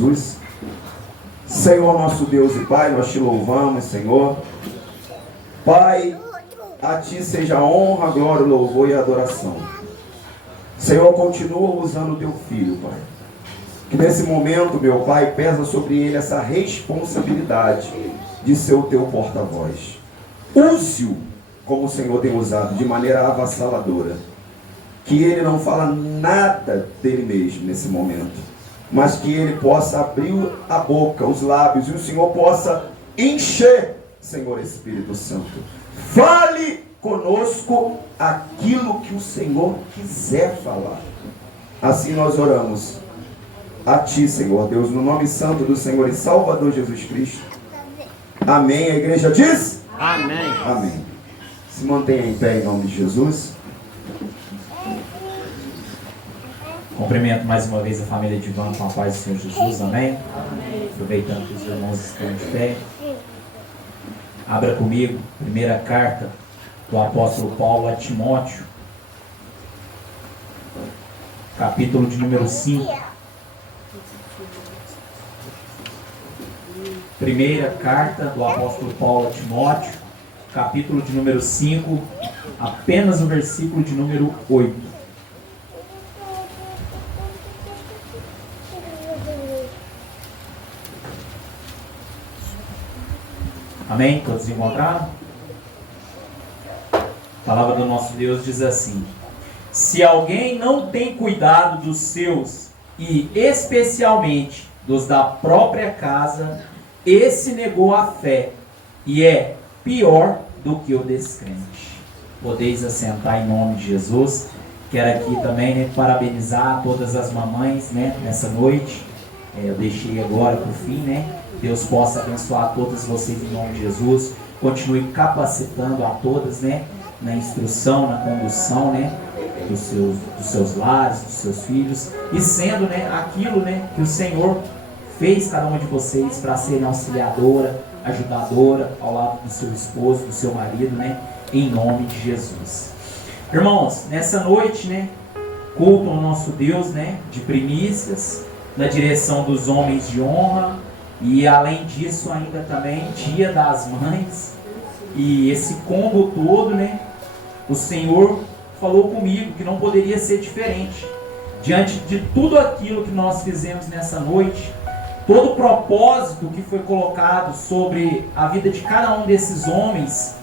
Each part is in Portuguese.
Jesus. Senhor, nosso Deus e Pai, nós te louvamos, Senhor. Pai, a Ti seja a honra, glória, louvor e adoração. Senhor, continua usando o Teu Filho, Pai. Que nesse momento, meu Pai, pesa sobre ele essa responsabilidade de ser o Teu porta-voz. Use-o como o Senhor tem usado, de maneira avassaladora. Que ele não fala nada dele mesmo nesse momento, mas que ele possa abrir a boca, os lábios, e o Senhor possa encher, Senhor Espírito Santo. Fale conosco aquilo que o Senhor quiser falar. Assim nós oramos a Ti, Senhor Deus, no nome santo do Senhor e Salvador Jesus Cristo. Amém. A igreja diz? Amém. Amém. Se mantenha em pé em nome de Jesus. Cumprimento mais uma vez a família de Ivan com a paz do Senhor Jesus, amém? Aproveitando que os irmãos estão de pé, abra comigo, primeira carta do apóstolo Paulo a Timóteo, capítulo de número 5. Primeira carta do apóstolo Paulo a Timóteo, capítulo de número 5, apenas o versículo de número 8. Amém? Todos encontraram? A palavra do nosso Deus diz assim: se alguém não tem cuidado dos seus, e especialmente dos da própria casa, esse negou a fé, e é pior do que o descrente. Podeis assentar em nome de Jesus. Quero aqui também, parabenizar todas as mamães, nessa noite. Eu deixei agora para o fim, Deus possa abençoar todas vocês em nome de Jesus. Continue capacitando a todas, na instrução, na condução, dos seus lares, dos seus filhos. E sendo, aquilo, que o Senhor fez cada uma de vocês para ser auxiliadora, ajudadora ao lado do seu esposo, do seu marido, em nome de Jesus. Irmãos, nessa noite, culto ao nosso Deus, de primícias, na direção dos homens de honra. E além disso ainda também Dia das Mães. E esse combo todo, o Senhor falou comigo que não poderia ser diferente. Diante de tudo aquilo que nós fizemos nessa noite, todo o propósito que foi colocado sobre a vida de cada um desses homens,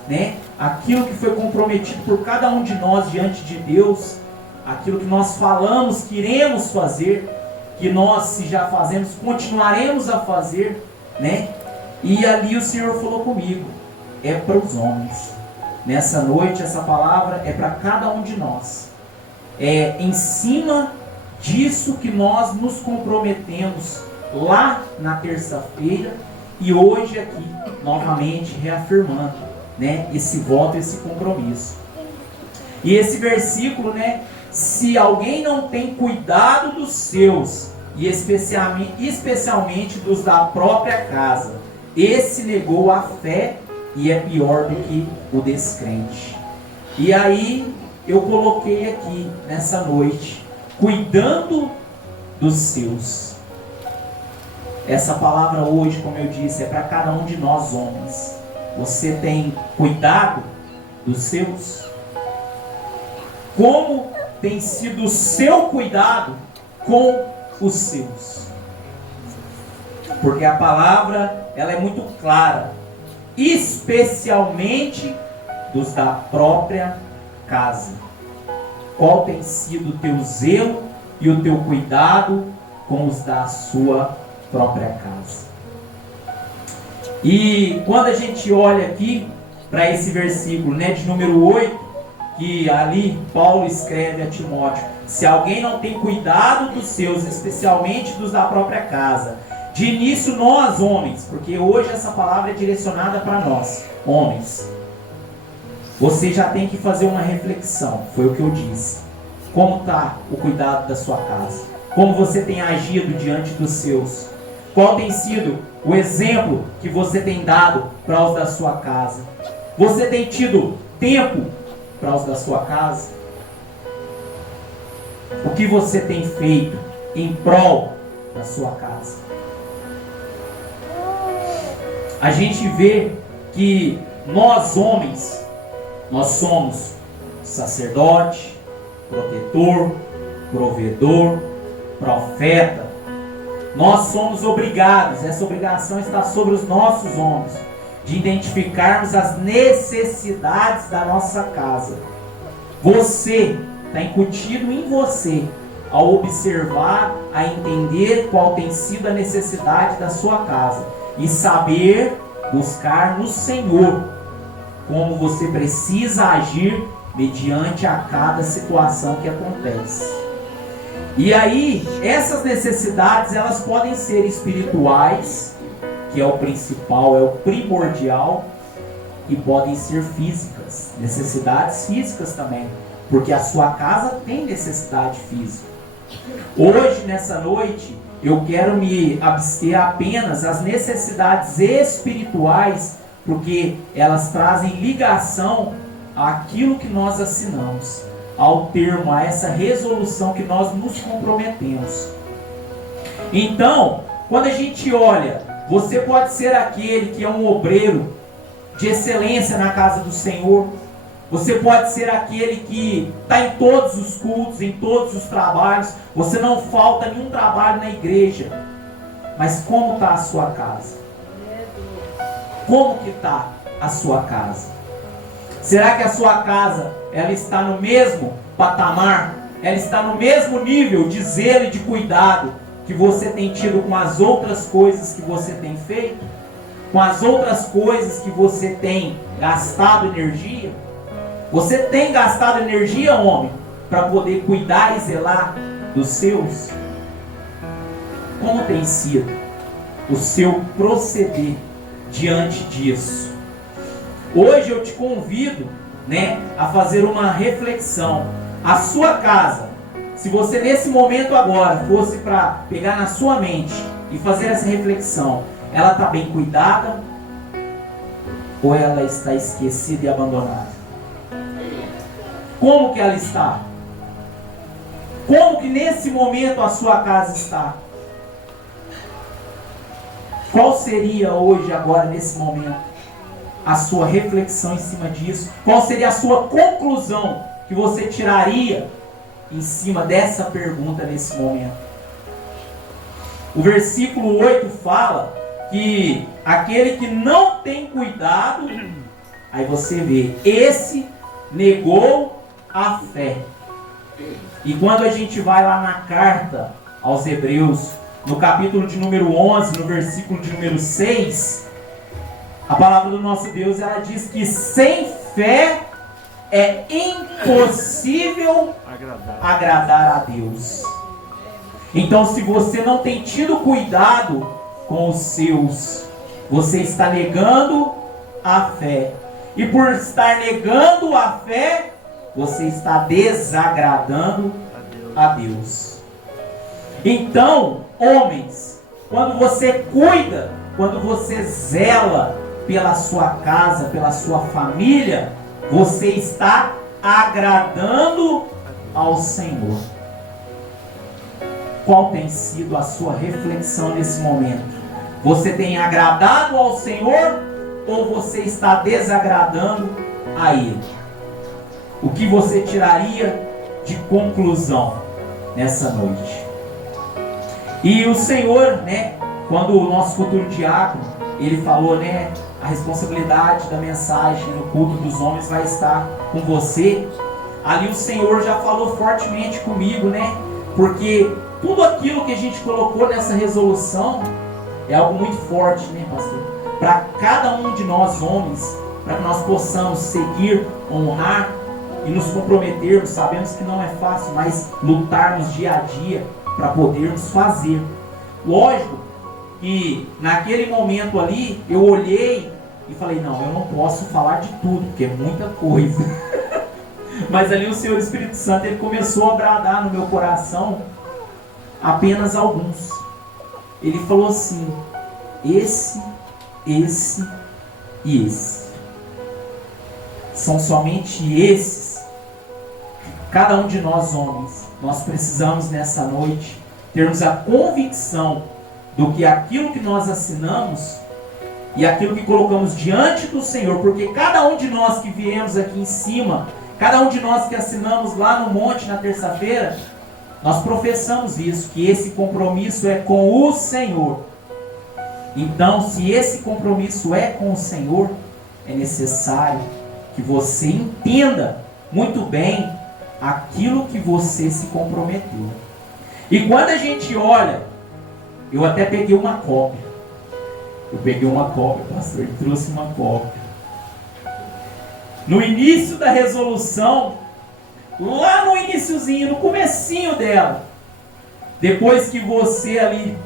aquilo que foi comprometido por cada um de nós diante de Deus, aquilo que nós falamos que iremos fazer, que nós, se já fazemos, continuaremos a fazer, E ali o Senhor falou comigo, é para os homens. Nessa noite, essa palavra é para cada um de nós. É em cima disso que nós nos comprometemos lá na terça-feira e hoje aqui, novamente, reafirmando, esse voto, esse compromisso. E esse versículo, se alguém não tem cuidado dos seus, e especialmente dos da própria casa, esse negou a fé e é pior do que o descrente. E aí eu coloquei aqui nessa noite, cuidando dos seus. Essa palavra hoje, como eu disse, é para cada um de nós homens. Você tem cuidado dos seus? Como tem sido o seu cuidado com os seus? Porque a palavra, ela é muito clara, especialmente dos da própria casa. Qual tem sido o teu zelo e o teu cuidado com os da sua própria casa? E quando a gente olha aqui para esse versículo, de número 8, que ali Paulo escreve a Timóteo: se alguém não tem cuidado dos seus, especialmente dos da própria casa. De início nós homens, porque hoje essa palavra é direcionada para nós, homens. Você já tem que fazer uma reflexão, foi o que eu disse. Como está o cuidado da sua casa? Como você tem agido diante dos seus? Qual tem sido o exemplo que você tem dado para os da sua casa? Você tem tido tempo para os da sua casa? O que você tem feito em prol da sua casa? a gente vê que nós homens, nós somos sacerdote, protetor, provedor, profeta. Nós somos obrigados, essa obrigação está sobre os nossos ombros, de identificarmos as necessidades da nossa casa. Você, está incutido em você, ao observar, a entender qual tem sido a necessidade da sua casa e saber buscar no Senhor como você precisa agir mediante a cada situação que acontece. E aí, essas necessidades, elas podem ser espirituais, que é o principal, é o primordial, e podem ser físicas, necessidades físicas também, porque a sua casa tem necessidade física. Hoje, nessa noite, eu quero me abster apenas às necessidades espirituais, porque elas trazem ligação àquilo que nós assinamos, ao termo, a essa resolução que nós nos comprometemos. Então, quando a gente olha, você pode ser aquele que é um obreiro de excelência na casa do Senhor. Você pode ser aquele que está em todos os cultos, em todos os trabalhos. Você não falta nenhum trabalho na igreja. Mas como está a sua casa? Como que está a sua casa? Será que a sua casa, ela está no mesmo patamar? Ela está no mesmo nível de zelo e de cuidado que você tem tido com as outras coisas que você tem feito? Com as outras coisas que você tem gastado energia? Você tem gastado energia, homem, para poder cuidar e zelar dos seus? Como tem sido o seu proceder diante disso? Hoje eu te convido, a fazer uma reflexão. A sua casa, se você nesse momento agora fosse para pegar na sua mente e fazer essa reflexão, ela está bem cuidada ou ela está esquecida e abandonada? Como que ela está? Como que nesse momento a sua casa está? Qual seria hoje, agora, nesse momento, a sua reflexão em cima disso? Qual seria a sua conclusão que você tiraria em cima dessa pergunta nesse momento? O versículo 8 fala que aquele que não tem cuidado, aí você vê, esse negou a fé. E quando a gente vai lá na carta aos Hebreus, no capítulo de número 11, no versículo de número 6, a palavra do nosso Deus, ela diz que sem fé é impossível agradar a Deus. Então, se você não tem tido cuidado com os seus, você está negando a fé. E por estar negando a fé, você está desagradando a Deus. Então, homens, quando você cuida, quando você zela pela sua casa, pela sua família, você está agradando ao Senhor. Qual tem sido a sua reflexão nesse momento? Você tem agradado ao Senhor ou você está desagradando a Ele? O que você tiraria de conclusão nessa noite? E o Senhor, quando o nosso futuro diácono, ele falou, a responsabilidade da mensagem no culto dos homens vai estar com você. Ali o Senhor já falou fortemente comigo, porque tudo aquilo que a gente colocou nessa resolução é algo muito forte, pastor? Para cada um de nós homens, para que nós possamos seguir, honrar e nos comprometermos. Sabemos que não é fácil, mas lutarmos dia a dia para podermos fazer. Lógico que naquele momento ali eu olhei e falei, não, eu não posso falar de tudo, porque é muita coisa. Mas ali o Senhor Espírito Santo, ele começou a bradar no meu coração apenas alguns. Ele falou assim, esse e esse. São somente esses. Cada um de nós homens, nós precisamos nessa noite termos a convicção do que aquilo que nós assinamos e aquilo que colocamos diante do Senhor, porque cada um de nós que viemos aqui em cima, cada um de nós que assinamos lá no monte na terça-feira, nós professamos isso, que esse compromisso é com o Senhor. Então, se esse compromisso é com o Senhor, é necessário que você entenda muito bem aquilo que você se comprometeu. E quando a gente olha, eu até peguei uma cópia. Pastor, ele trouxe uma cópia. No início da resolução, lá no iniciozinho, no comecinho dela, depois que você ali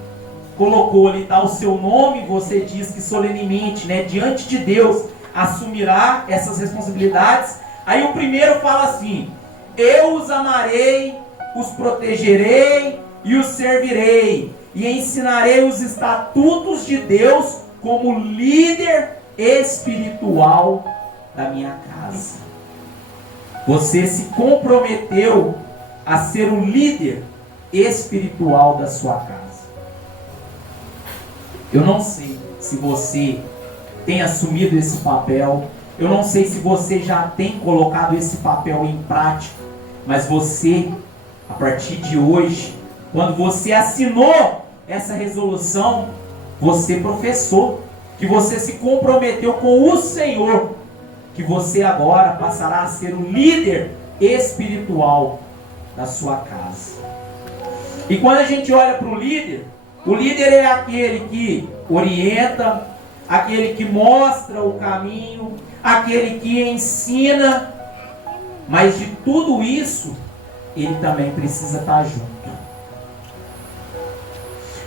colocou ali tá, o seu nome, você diz que solenemente, né, diante de Deus, assumirá essas responsabilidades. Aí o primeiro fala assim: eu os amarei, os protegerei e os servirei, e ensinarei os estatutos de Deus como líder espiritual da minha casa. Você se comprometeu a ser o líder espiritual da sua casa. Eu não sei se você tem assumido esse papel, eu não sei se você já tem colocado esse papel em prática, mas você, a partir de hoje, quando você assinou essa resolução, você professou que você se comprometeu com o Senhor, que você agora passará a ser o líder espiritual da sua casa. E quando a gente olha para o líder é aquele que orienta, aquele que mostra o caminho, aquele que ensina, mas de tudo isso, ele também precisa estar junto.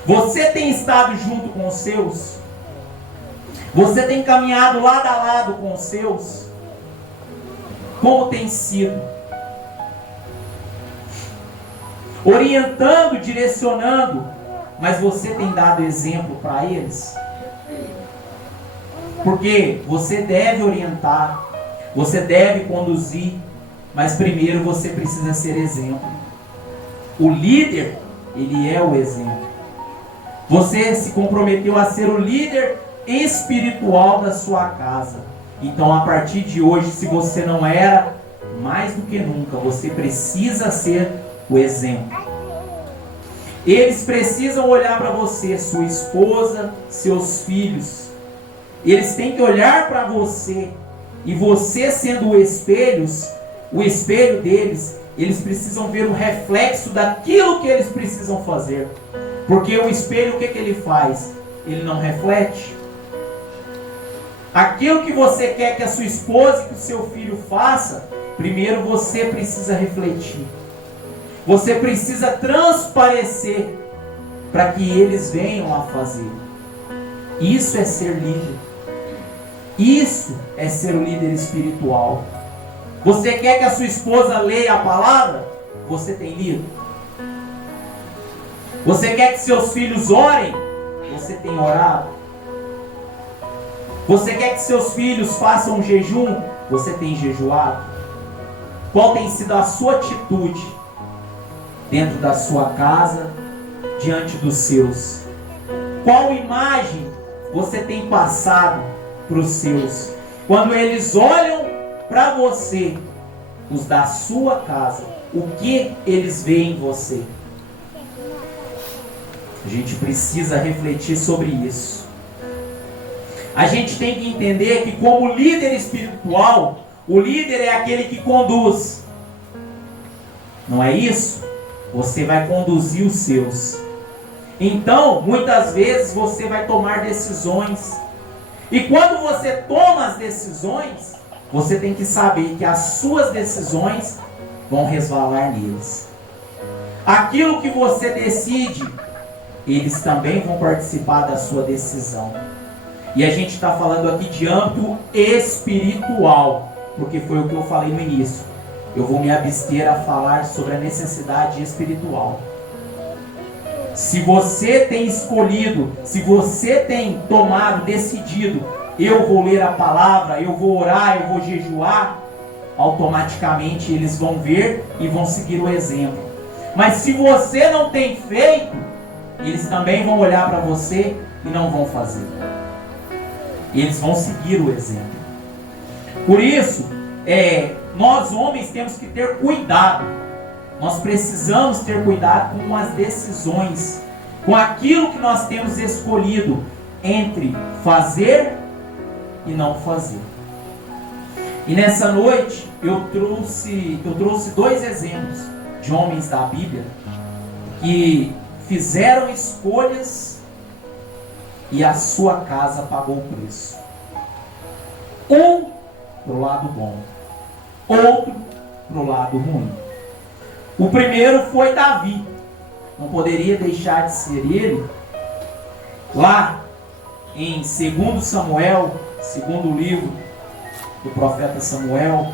Você tem estado junto com os seus? Você tem caminhado lado a lado com os seus? Como tem sido? Orientando, direcionando, mas você tem dado exemplo para eles? Porque você deve orientar, você deve conduzir, mas primeiro você precisa ser exemplo. O líder, ele é o exemplo. Você se comprometeu a ser o líder espiritual da sua casa. Então, a partir de hoje, se você não era, mais do que nunca, você precisa ser o exemplo. Eles precisam olhar para você, sua esposa, seus filhos. Eles têm que olhar para você. E você sendo o espelho deles, eles precisam ver o reflexo daquilo que eles precisam fazer. Porque o espelho, o que ele faz? Ele não reflete. Aquilo que você quer que a sua esposa e que o seu filho faça, primeiro você precisa refletir. Você precisa transparecer para que eles venham a fazer. Isso é ser líder. Isso é ser o líder espiritual. Você quer que a sua esposa leia a palavra? Você tem lido? Você quer que seus filhos orem? Você tem orado? Você quer que seus filhos façam jejum? Você tem jejuado? Qual tem sido a sua atitude dentro da sua casa, diante dos seus? Qual imagem você tem passado para os seus? Quando eles olham para você, os da sua casa, o que eles veem em você? A gente precisa refletir sobre isso. A gente tem que entender que, como líder espiritual, o líder é aquele que conduz. Não é isso? Você vai conduzir os seus. Então, muitas vezes você vai tomar decisões. E quando você toma as decisões, você tem que saber que as suas decisões vão resvalar neles. Aquilo que você decide, eles também vão participar da sua decisão. E a gente está falando aqui de âmbito espiritual, porque foi o que eu falei no início. Eu vou me abster a falar sobre a necessidade espiritual. Se você tem escolhido, se você tem tomado, decidido, eu vou ler a palavra, eu vou orar, eu vou jejuar, automaticamente eles vão ver e vão seguir o exemplo. Mas se você não tem feito, eles também vão olhar para você e não vão fazer. E eles vão seguir o exemplo. Por isso, nós homens temos que ter cuidado. Nós precisamos ter cuidado com as decisões, com aquilo que nós temos escolhido entre fazer e não fazer. E nessa noite eu trouxe 2 exemplos de homens da Bíblia que fizeram escolhas e a sua casa pagou o preço. Um pro lado bom, outro pro lado ruim. O primeiro foi Davi. Não poderia deixar de ser ele. Lá em 2 Samuel, segundo livro do profeta Samuel,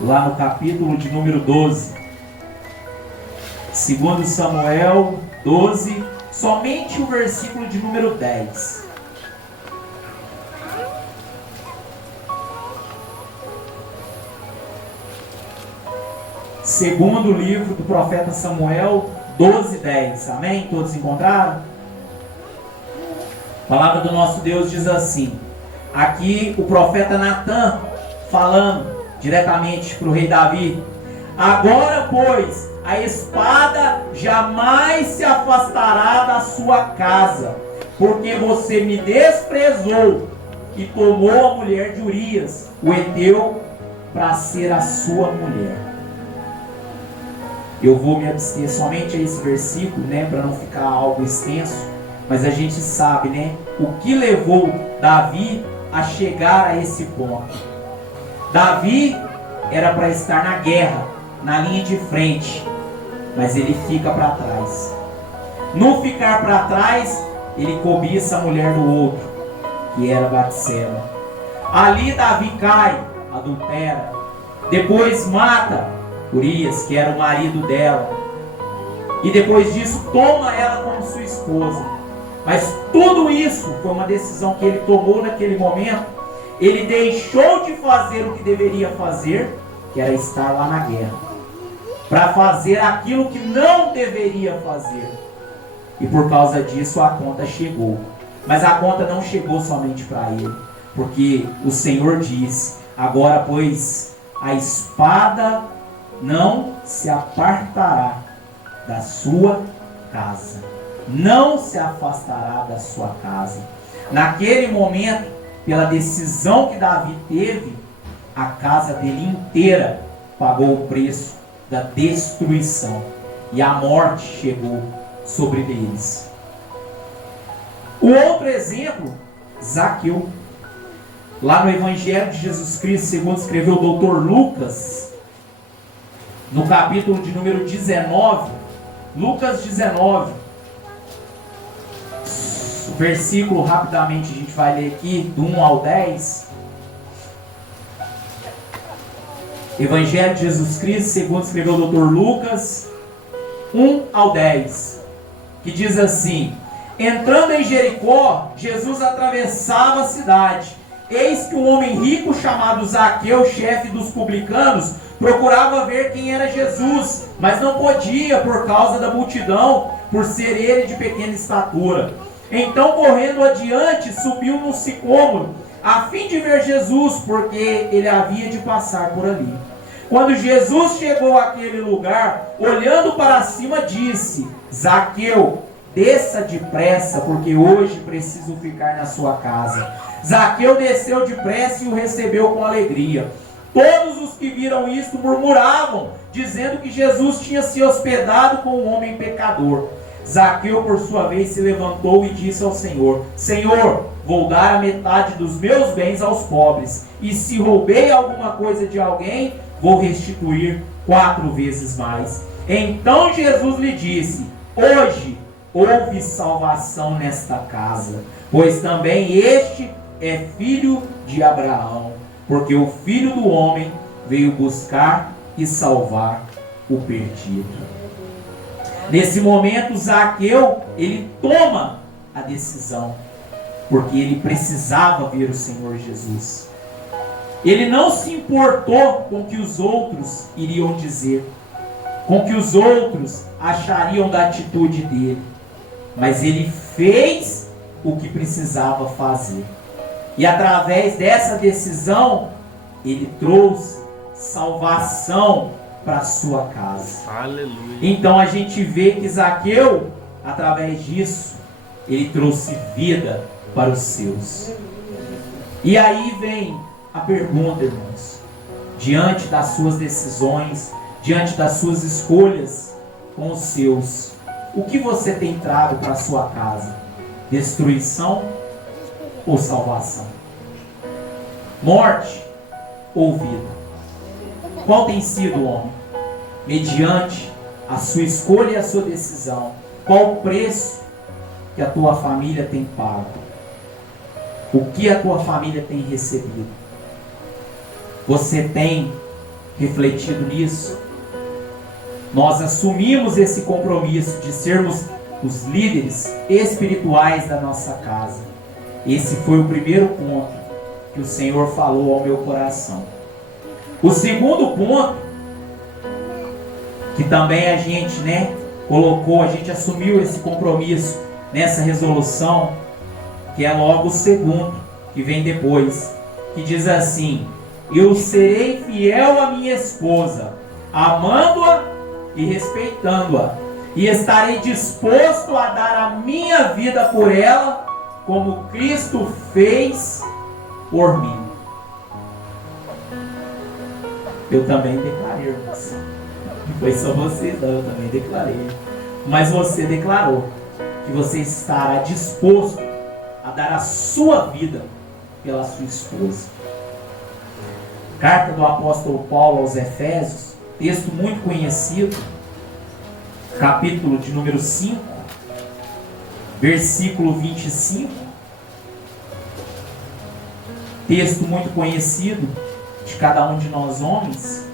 lá no capítulo de número 12. 2 Samuel 12, somente o versículo de número 10. Segundo livro do profeta Samuel 12:10. Amém? Todos encontraram? A palavra do nosso Deus diz assim. Aqui o profeta Natan falando diretamente para o rei Davi. Agora, pois, a espada jamais se afastará da sua casa, porque você me desprezou e tomou a mulher de Urias, o heteu, para ser a sua mulher. Eu vou me abster somente a esse versículo, para não ficar algo extenso, mas a gente sabe, o que levou Davi a chegar a esse ponto. Davi era para estar na guerra, na linha de frente, mas ele fica para trás. No ficar para trás, ele cobiça a mulher do outro, que era Batseba. Ali Davi cai, adultera, depois mata Urias, que era o marido dela, e depois disso toma ela como sua esposa. Mas tudo isso foi uma decisão que ele tomou naquele momento. Ele deixou de fazer o que deveria fazer, que era estar lá na guerra, para fazer aquilo que não deveria fazer. E por causa disso a conta chegou. Mas a conta não chegou somente para ele, porque o Senhor disse: agora, pois, a espada não se apartará da sua casa, não se afastará da sua casa. Naquele momento, pela decisão que Davi teve, a casa dele inteira pagou o preço da destruição, e a morte chegou sobre eles. O outro exemplo, Zaqueu. Lá no Evangelho de Jesus Cristo, segundo escreveu o Dr. Lucas, no capítulo de número 19, Lucas 19, o versículo rapidamente a gente vai ler aqui, do 1 ao 10. Evangelho de Jesus Cristo, segundo escreveu o Dr. Lucas, 1 ao 10, que diz assim: entrando em Jericó, Jesus atravessava a cidade. Eis que um homem rico chamado Zaqueu, chefe dos publicanos, procurava ver quem era Jesus, mas não podia por causa da multidão, por ser ele de pequena estatura. Então, correndo adiante, subiu num sicômoro, a fim de ver Jesus, porque ele havia de passar por ali. Quando Jesus chegou àquele lugar, olhando para cima, disse: Zaqueu, desça depressa, porque hoje preciso ficar na sua casa. Zaqueu desceu depressa e o recebeu com alegria. Todos os que viram isto murmuravam, dizendo que Jesus tinha se hospedado com um homem pecador. Zaqueu, por sua vez, se levantou e disse ao Senhor: Senhor, vou dar a metade dos meus bens aos pobres, e se roubei alguma coisa de alguém, vou restituir 4 vezes mais. Então Jesus lhe disse: hoje houve salvação nesta casa, pois também este é filho de Abraão, porque o Filho do Homem veio buscar e salvar o perdido. Nesse momento, Zaqueu, ele toma a decisão, porque ele precisava ver o Senhor Jesus. Ele não se importou com o que os outros iriam dizer, com o que os outros achariam da atitude dele, mas ele fez o que precisava fazer. E através dessa decisão, ele trouxe salvação para a sua casa. Aleluia. Então a gente vê que Zaqueu, através disso, ele trouxe vida para os seus. E aí vem a pergunta, irmãos, diante das suas decisões, diante das suas escolhas com os seus, o que você tem trago para a sua casa? Destruição ou salvação? Morte ou vida? Qual tem sido, homem? Mediante a sua escolha e a sua decisão, qual o preço que a tua família tem pago? O que a tua família tem recebido? Você tem refletido nisso? Nós assumimos esse compromisso de sermos os líderes espirituais da nossa casa. Esse foi o primeiro ponto que o Senhor falou ao meu coração. O segundo ponto, que também a gente colocou, a gente assumiu esse compromisso nessa resolução, que é logo o segundo, que vem depois, que diz assim: eu serei fiel à minha esposa, amando-a e respeitando-a, e estarei disposto a dar a minha vida por ela, como Cristo fez por mim. Eu também declarei, irmãos. Não foi só você, não, eu também declarei. Mas você declarou que você estará disposto a dar a sua vida pela sua esposa. Carta do apóstolo Paulo aos Efésios, texto muito conhecido, capítulo de número 5, versículo 25. Texto muito conhecido de cada um de nós homens.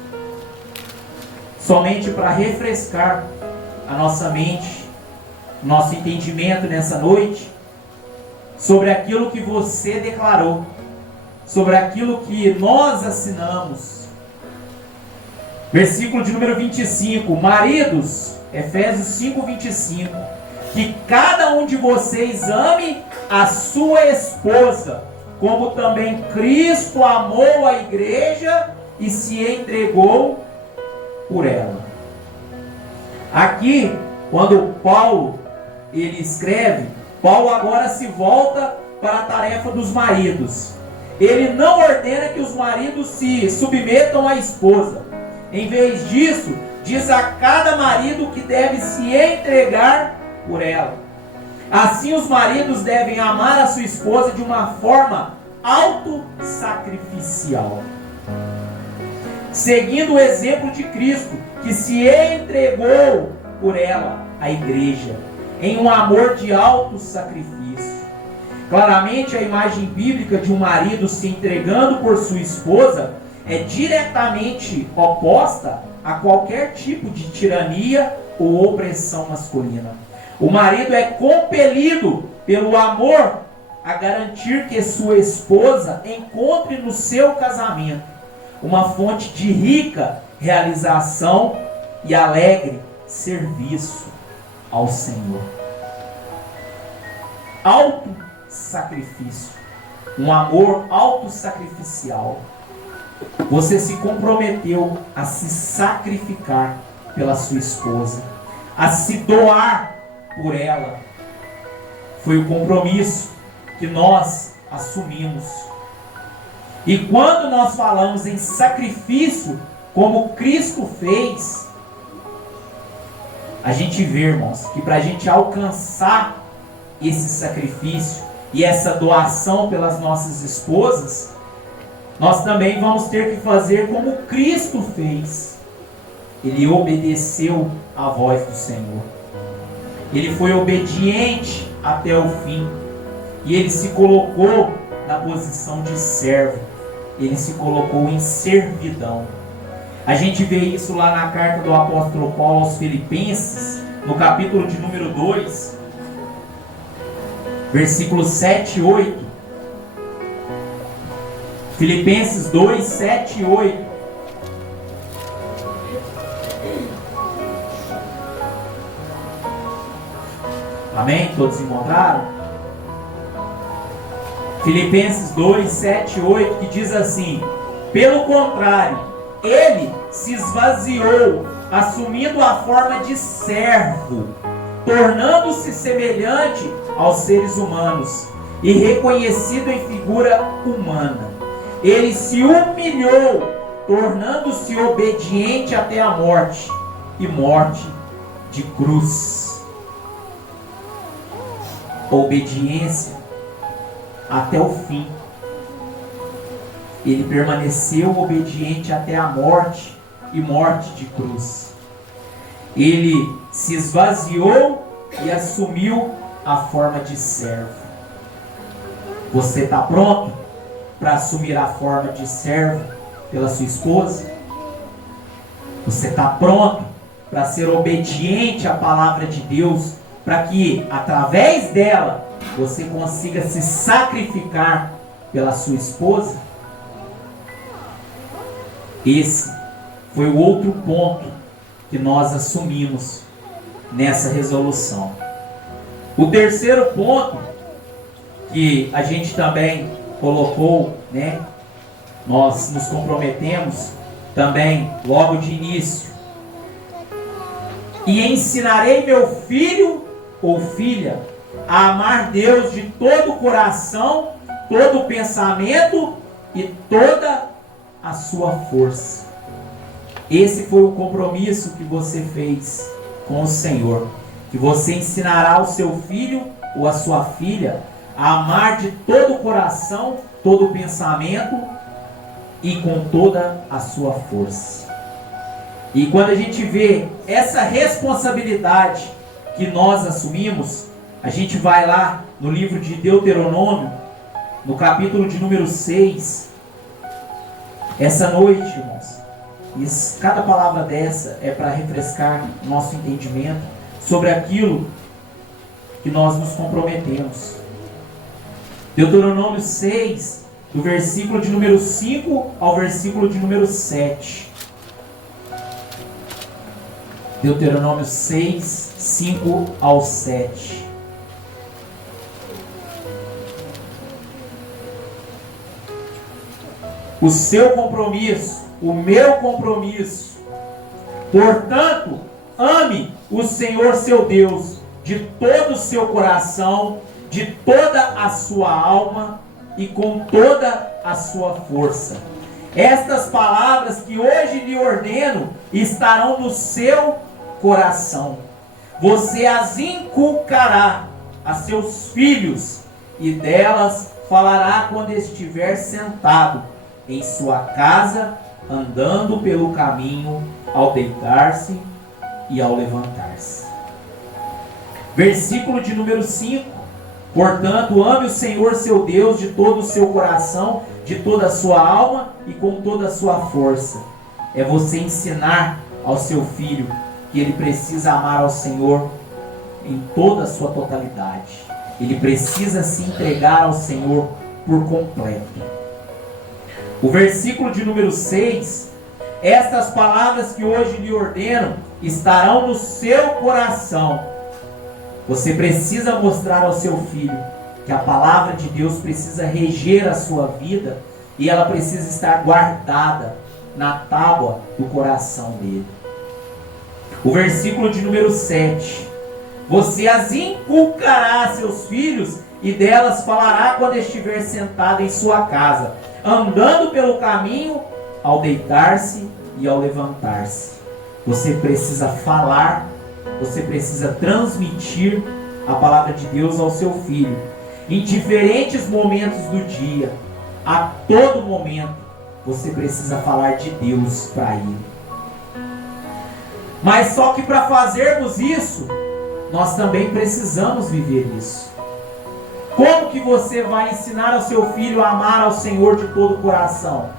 Somente para refrescar a nossa mente, nosso entendimento nessa noite, sobre aquilo que você declarou, sobre aquilo que nós assinamos. Versículo de número 25. Maridos, Efésios 5, 25. Que cada um de vocês ame a sua esposa, como também Cristo amou a igreja e se entregou por ela. Aqui, quando Paulo ele escreve, Paulo agora se volta para a tarefa dos maridos. Ele não ordena que os maridos se submetam à esposa. Em vez disso, diz a cada marido que deve se entregar por ela. Assim, os maridos devem amar a sua esposa de uma forma autossacrificial, seguindo o exemplo de Cristo, que se entregou por ela, a igreja, em um amor de autossacrifício. Claramente, a imagem bíblica de um marido se entregando por sua esposa é diretamente oposta a qualquer tipo de tirania ou opressão masculina. O marido é compelido pelo amor a garantir que sua esposa encontre no seu casamento uma fonte de rica realização e alegre serviço ao Senhor. Autossacrifício, um amor autossacrificial. Você se comprometeu a se sacrificar pela sua esposa, a se doar por ela. Foi o compromisso que nós assumimos. E quando nós falamos em sacrifício, como Cristo fez, a gente vê, irmãos, que para a gente alcançar esse sacrifício e essa doação pelas nossas esposas, nós também vamos ter que fazer como Cristo fez. Ele obedeceu à voz do Senhor. Ele foi obediente até o fim. E ele se colocou na posição de servo. Ele se colocou em servidão. A gente vê isso lá na carta do apóstolo Paulo aos Filipenses, no capítulo de número 2, versículos 7 e 8. Filipenses 2, 7 e 8. Amém? Todos encontraram? Filipenses 2, 7 e 8, que diz assim: pelo contrário, ele se esvaziou, assumindo a forma de servo, tornando-se semelhante aos seres humanos e reconhecido em figura humana. Ele se humilhou, tornando-se obediente até a morte, e morte de cruz. Obediência até o fim. Ele permaneceu obediente até a morte, e morte de cruz. Ele se esvaziou e assumiu a forma de servo. Você está pronto para assumir a forma de servo pela sua esposa? Você está pronto para ser obediente à palavra de Deus, para que através dela você consiga se sacrificar pela sua esposa? Esse foi o outro ponto que nós assumimos nessa resolução. O terceiro ponto que a gente também colocou, né? Nós nos comprometemos também logo de início. E ensinarei meu filho ou filha a amar Deus de todo o coração, todo o pensamento e toda a sua força. Esse foi o compromisso que você fez com o Senhor. Que você ensinará o seu filho ou a sua filha a amar de todo o coração, todo o pensamento e com toda a sua força. E quando a gente vê essa responsabilidade que nós assumimos, a gente vai lá no livro de Deuteronômio, no capítulo de número 6. Essa noite, irmãos, cada palavra dessa é para refrescar nosso entendimento sobre aquilo que nós nos comprometemos. Deuteronômio 6, do versículo de número 5 ao versículo de número 7. Deuteronômio 6, 5 ao 7. O seu compromisso, o meu compromisso. Portanto, ame o Senhor seu Deus de todo o seu coração, de toda a sua alma e com toda a sua força. Estas palavras que hoje lhe ordeno estarão no seu coração. Você as inculcará a seus filhos e delas falará quando estiver sentado em sua casa, andando pelo caminho, ao deitar-se e ao levantar-se. Versículo de número 5. Portanto, ame o Senhor seu Deus de todo o seu coração, de toda a sua alma e com toda a sua força. É você ensinar ao seu filho que ele precisa amar ao Senhor em toda a sua totalidade. Ele precisa se entregar ao Senhor por completo. O versículo de número 6. Estas palavras que hoje lhe ordeno estarão no seu coração. Você precisa mostrar ao seu filho que a palavra de Deus precisa reger a sua vida e ela precisa estar guardada na tábua do coração dele. O versículo de número 7. Você as inculcará a seus filhos e delas falará quando estiver sentado em sua casa, andando pelo caminho, ao deitar-se e ao levantar-se. Você precisa falar, você precisa transmitir a palavra de Deus ao seu filho, em diferentes momentos do dia, a todo momento, você precisa falar de Deus para ele. Mas só que para fazermos isso, nós também precisamos viver isso. Como que você vai ensinar ao seu filho a amar ao Senhor de todo o coração?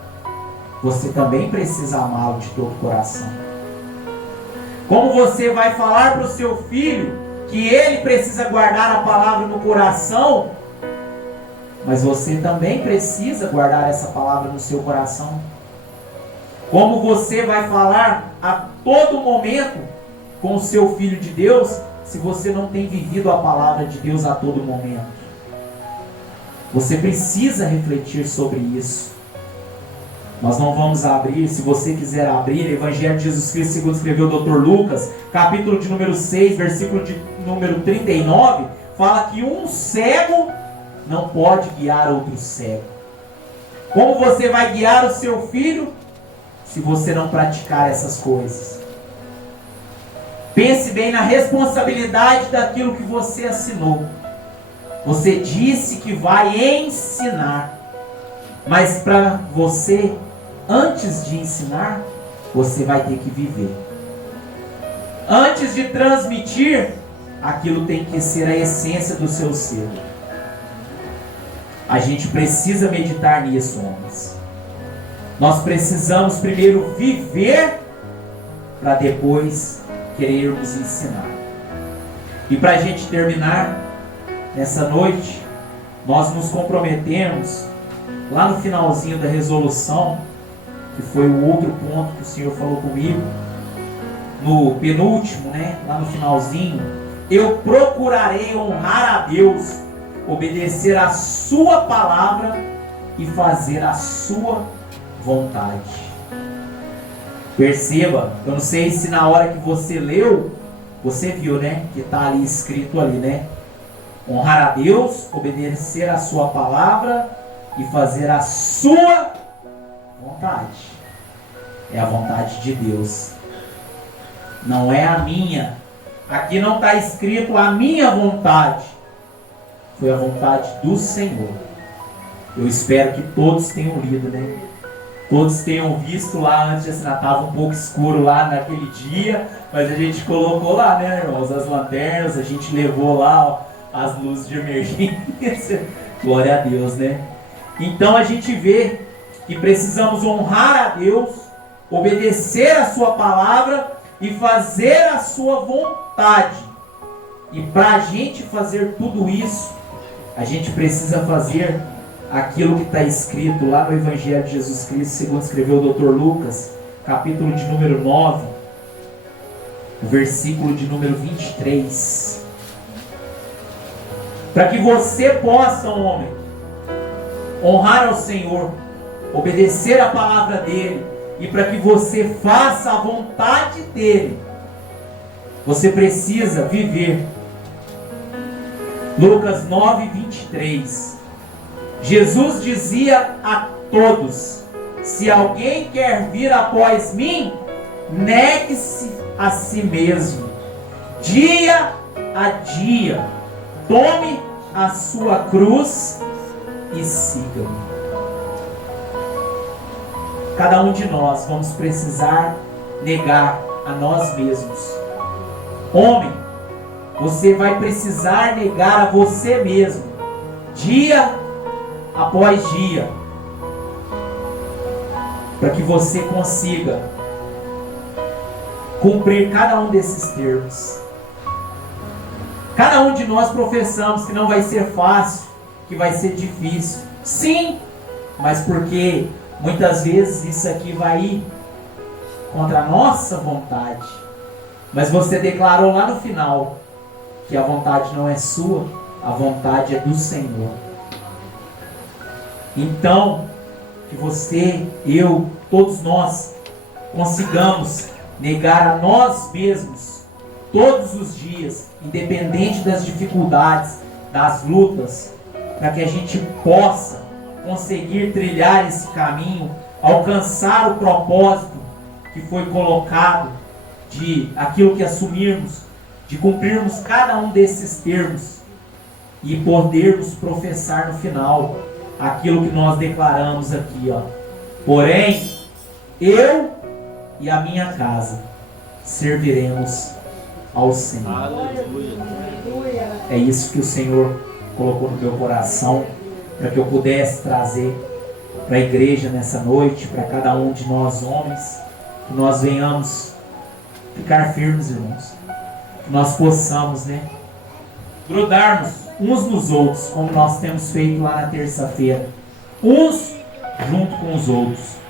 Você também precisa amá-lo de todo o coração. Como você vai falar para o seu filho que ele precisa guardar a palavra no coração? mas você também precisa guardar essa palavra no seu coração. Como você vai falar a todo momento com o seu Filho de Deus, se você não tem vivido a palavra de Deus a todo momento? Você precisa refletir sobre isso. Nós não vamos abrir, se você quiser abrir, Evangelho de Jesus Cristo segundo escreveu o Dr. Lucas, capítulo de número 6, versículo de número 39, fala que um cego não pode guiar outro cego. Como você vai guiar o seu filho se você não praticar essas coisas? Pense bem na responsabilidade daquilo que você assinou. Você disse que vai ensinar, mas para você, antes de ensinar, você vai ter que viver. Antes de transmitir, aquilo tem que ser a essência do seu ser. A gente precisa meditar nisso, homens. Nós precisamos primeiro viver para depois querermos ensinar. E para a gente terminar nessa noite, nós nos comprometemos lá no finalzinho da resolução, que foi o outro ponto que o Senhor falou comigo, no penúltimo, lá no finalzinho: eu procurarei honrar a Deus, obedecer a sua palavra e fazer a sua vontade. Perceba, eu não sei se na hora que você leu, você viu, que está ali escrito ali, honrar a Deus, obedecer a sua palavra e fazer a sua vontade. É a vontade de Deus, não é a minha. Aqui não está escrito a minha vontade, foi a vontade do Senhor. Eu espero que todos tenham lido, todos tenham visto lá antes de assinar. Estava um pouco escuro lá naquele dia, mas a gente colocou lá, irmãos, as lanternas, a gente levou lá as luzes de emergência. Glória a Deus, Então a gente vê que precisamos honrar a Deus, obedecer a sua palavra e fazer a sua vontade. E para a gente fazer tudo isso, a gente precisa fazer aquilo que está escrito lá no Evangelho de Jesus Cristo, segundo escreveu o Dr. Lucas, capítulo de número 9, versículo de número 23. Para que você possa, homem, honrar ao Senhor, obedecer a palavra dele, e para que você faça a vontade dele, você precisa viver. Lucas 9, 23. Jesus dizia a todos: se alguém quer vir após mim, negue-se a si mesmo, dia a dia, tome a sua cruz e siga-me. Cada um de nós vamos precisar negar a nós mesmos. Homem, você vai precisar negar a você mesmo, dia após dia, para que você consiga cumprir cada um desses termos. Cada um de nós professamos que não vai ser fácil, que vai ser difícil. Sim, mas porque muitas vezes isso aqui vai ir contra a nossa vontade. Mas você declarou lá no final que a vontade não é sua, a vontade é do Senhor. Então, que você, eu, todos nós consigamos negar a nós mesmos todos os dias, independente das dificuldades, das lutas, para que a gente possa conseguir trilhar esse caminho, alcançar o propósito que foi colocado, de aquilo que assumirmos, de cumprirmos cada um desses termos e podermos professar no final aquilo que nós declaramos aqui, porém, eu e a minha casa serviremos ao Senhor. Aleluia. É isso que o Senhor colocou no meu coração, para que eu pudesse trazer para a igreja nessa noite, para cada um de nós homens, que nós venhamos ficar firmes, irmãos, que nós possamos, grudarmos uns nos outros, como nós temos feito lá na terça-feira. Uns junto com os outros.